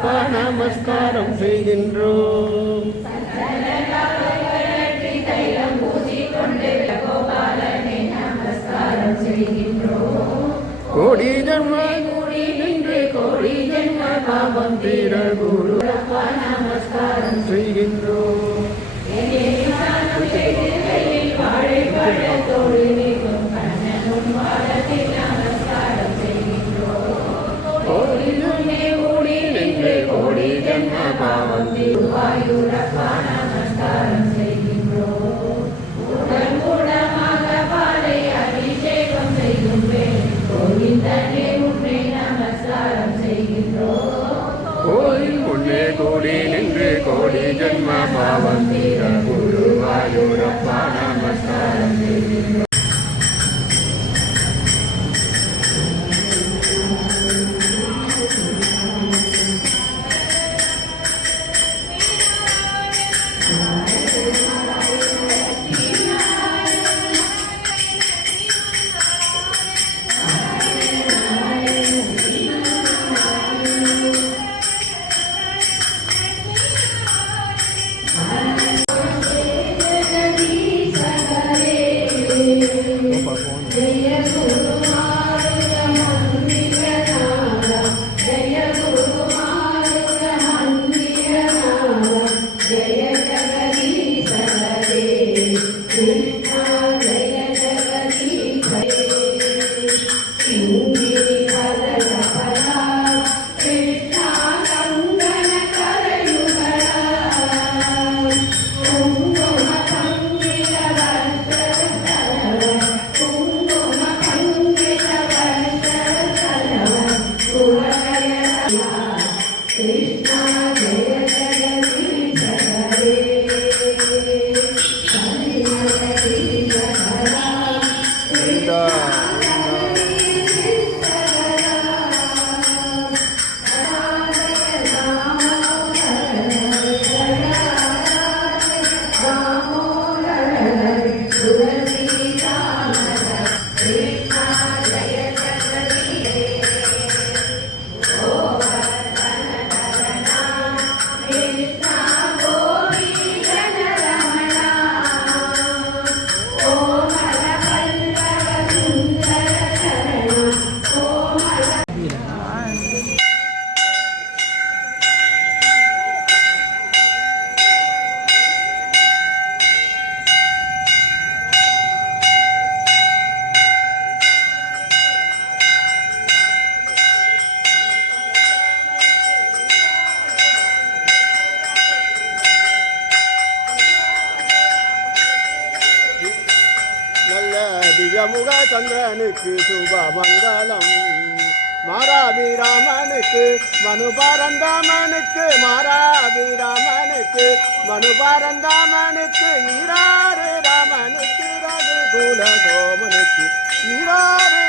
நமஸ்காரம் செய்கின்றோம். கோடி ஜன்ம கோடி நின்று கோடி ஜன்ம பாபம் தீர குரு. நமஸ்காரம் செய்கின்றோம். कोटि जन्म पावन्ति திவ்யமுக சந்திரனுக்கு சுப மங்களம் மாராபிராமனுக்கு மனு பரந்தாமனுக்கு மாராபிராமனுக்கு மனு பரந்தாமனுக்கு நீராறு ராமனுக்கு ரகுகுல சோமனுக்கு நீராறு